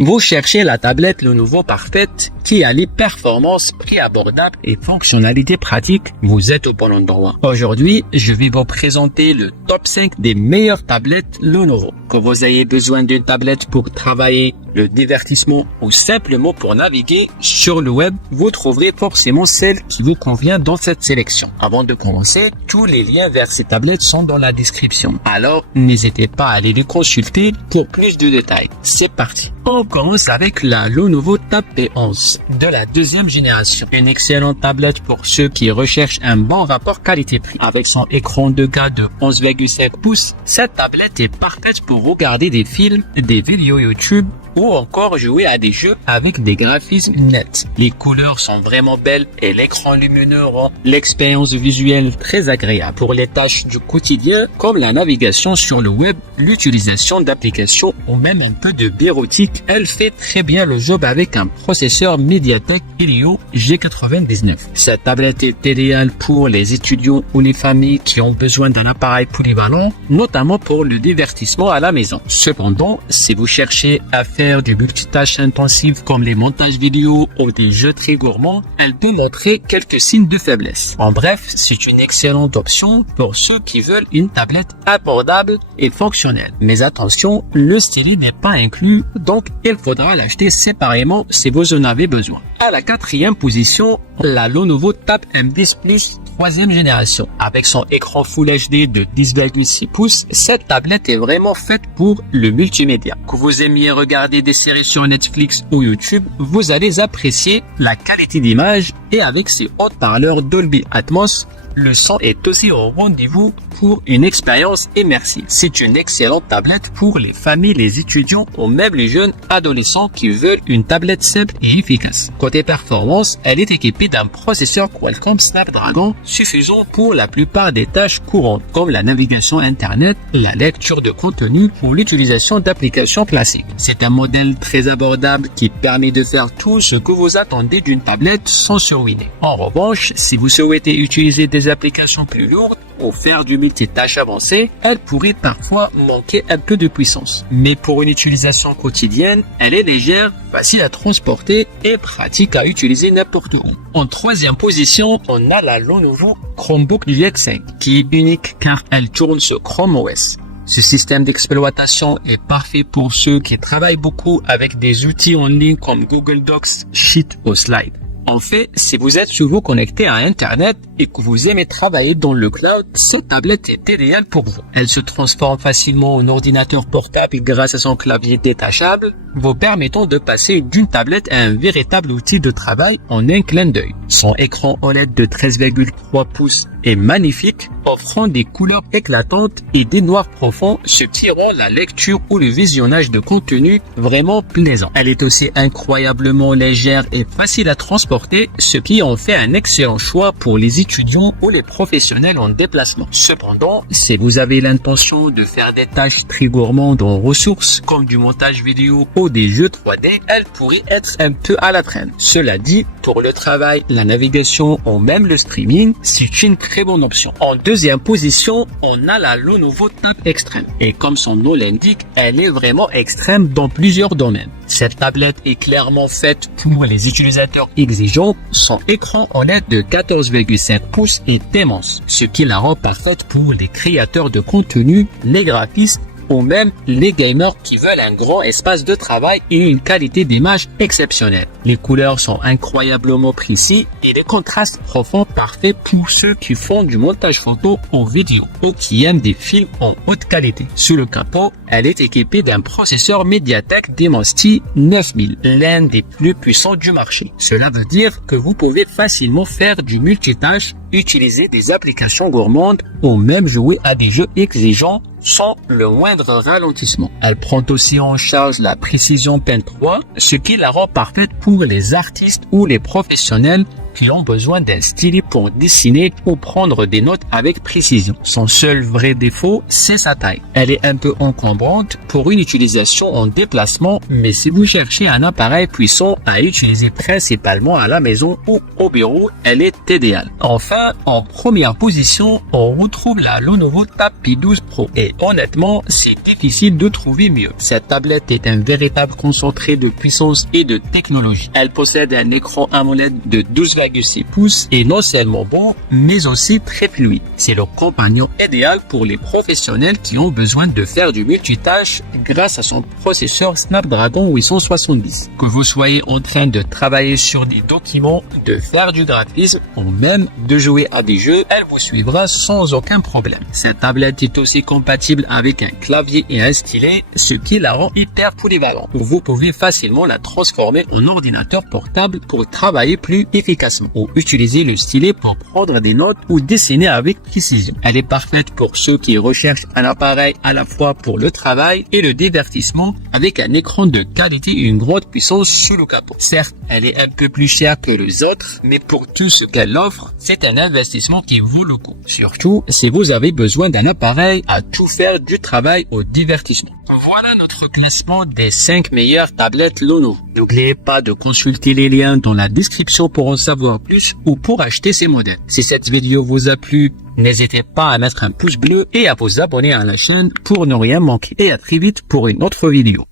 Vous cherchez la tablette Lenovo parfaite qui allie performance, prix abordable et fonctionnalités pratiques. Vous êtes au bon endroit. Aujourd'hui, je vais vous présenter le top 5 des meilleures tablettes Lenovo. Que vous ayez besoin d'une tablette pour travailler, le divertissement ou simplement pour naviguer sur le web, vous trouverez forcément celle qui vous convient dans cette sélection. Avant de commencer, tous les liens vers ces tablettes sont dans la description. Alors, n'hésitez pas à aller les consulter pour plus de détails. C'est parti. On commence avec la Lenovo Tab P11 de la deuxième génération. Une excellente tablette pour ceux qui recherchent un bon rapport qualité-prix. Avec son écran 2K de 11,5 pouces, cette tablette est parfaite pour regarder des films, des vidéos YouTube ou encore jouer à des jeux avec des graphismes nets. Les couleurs sont vraiment belles et l'écran lumineux rend l'expérience visuelle très agréable. Pour les tâches du quotidien comme la navigation sur le web, l'utilisation d'applications ou même un peu de bureautique, elle fait très bien le job avec un processeur Mediatek Helio G99. Cette tablette est idéale pour les étudiants ou les familles qui ont besoin d'un appareil polyvalent, notamment pour le divertissement à la maison. Cependant, si vous cherchez à faire du multitâche intensive comme les montages vidéo ou des jeux très gourmands, elle peut montrer quelques signes de faiblesse. En bref, c'est une excellente option pour ceux qui veulent une tablette abordable et fonctionnelle. Mais attention, le stylet n'est pas inclus, donc il faudra l'acheter séparément si vous en avez besoin. À la quatrième position, la Lenovo Tab M10 Plus 3e génération. Avec son écran Full HD de 10,6 pouces, cette tablette est vraiment faite pour le multimédia. Que vous aimiez regarder des séries sur Netflix ou YouTube, vous allez apprécier la qualité d'image et avec ses haut-parleurs Dolby Atmos, le son est aussi au rendez-vous pour une expérience immersive. C'est une excellente tablette pour les familles, les étudiants ou même les jeunes adolescents qui veulent une tablette simple et efficace. Côté performance, elle est équipée d'un processeur Qualcomm Snapdragon suffisant pour la plupart des tâches courantes comme la navigation internet, la lecture de contenu ou l'utilisation d'applications classiques. C'est un modèle très abordable qui permet de faire tout ce que vous attendez d'une tablette sans se ruiner. En revanche, si vous souhaitez utiliser des applications plus lourdes ou faire du multitâche avancé, elle pourrait parfois manquer un peu de puissance. Mais pour une utilisation quotidienne, elle est légère, facile à transporter et pratique à utiliser n'importe où. En troisième position, on a la Lenovo Chromebook GX5 qui est unique car elle tourne sur Chrome OS. Ce système d'exploitation est parfait pour ceux qui travaillent beaucoup avec des outils en ligne comme Google Docs, Sheet ou Slide. En fait, si vous êtes souvent connecté à Internet et que vous aimez travailler dans le cloud, cette tablette est idéale pour vous. Elle se transforme facilement en ordinateur portable grâce à son clavier détachable, vous permettant de passer d'une tablette à un véritable outil de travail en un clin d'œil. Son écran OLED de 13,3 pouces est magnifique, offrant des couleurs éclatantes et des noirs profonds, ce qui rend la lecture ou le visionnage de contenu vraiment plaisant. Elle est aussi incroyablement légère et facile à transporter, ce qui en fait un excellent choix pour les étudiants ou les professionnels en déplacement. Cependant, si vous avez l'intention de faire des tâches très gourmandes en ressources, comme du montage vidéo ou des jeux 3D, elle pourrait être un peu à la traîne. Cela dit, pour le travail, la navigation ou même le streaming, c'est une très bonne option. En deuxième position, on a la Lenovo Tab Extreme. Et comme son nom l'indique, elle est vraiment extrême dans plusieurs domaines. Cette tablette est clairement faite pour les utilisateurs exigeants. Son écran OLED de 14,5 pouces est immense, ce qui la rend parfaite pour les créateurs de contenu, les graphistes ou même les gamers qui veulent un grand espace de travail et une qualité d'image exceptionnelle. Les couleurs sont incroyablement précis et les contrastes profonds parfaits pour ceux qui font du montage photo ou vidéo ou qui aiment des films en haute qualité. Sous le capot, elle est équipée d'un processeur Mediatek Dimensity 9000, l'un des plus puissants du marché. Cela veut dire que vous pouvez facilement faire du multitâche, utiliser des applications gourmandes ou même jouer à des jeux exigeants sans le moindre ralentissement. Elle prend aussi en charge la précision Pen 3, ce qui la rend parfaite pour les artistes ou les professionnels qui ont besoin d'un stylet pour dessiner ou prendre des notes avec précision. Son seul vrai défaut, c'est sa taille. Elle est un peu encombrante pour une utilisation en déplacement, mais si vous cherchez un appareil puissant à utiliser principalement à la maison ou au bureau, elle est idéale. Enfin, en première position, on retrouve la Lenovo Tab P12 Pro. Et honnêtement, c'est difficile de trouver mieux. Cette tablette est un véritable concentré de puissance et de technologie. Elle possède un écran AMOLED de 12,6 pouces et non seulement bon, mais aussi très fluide. C'est le compagnon idéal pour les professionnels qui ont besoin de faire du multitâche grâce à son processeur Snapdragon 870. Que vous soyez en train de travailler sur des documents, de faire du graphisme ou même de jouer à des jeux, elle vous suivra sans aucun problème. Cette tablette est aussi compatible avec un clavier et un stylet, ce qui la rend hyper polyvalente. Vous pouvez facilement la transformer en ordinateur portable pour travailler plus efficacement ou utiliser le stylet pour prendre des notes ou dessiner avec précision. Elle est parfaite pour ceux qui recherchent un appareil à la fois pour le travail et le divertissement avec un écran de qualité et une grande puissance sous le capot. Certes, elle est un peu plus chère que les autres, mais pour tout ce qu'elle offre, c'est un investissement qui vaut le coup. Surtout si vous avez besoin d'un appareil à tout faire du travail au divertissement. Voilà notre classement des 5 meilleures tablettes Lenovo. N'oubliez pas de consulter les liens dans la description pour en savoir plus ou pour acheter ces modèles. Si cette vidéo vous a plu, n'hésitez pas à mettre un pouce bleu et à vous abonner à la chaîne pour ne rien manquer. Et à très vite pour une autre vidéo.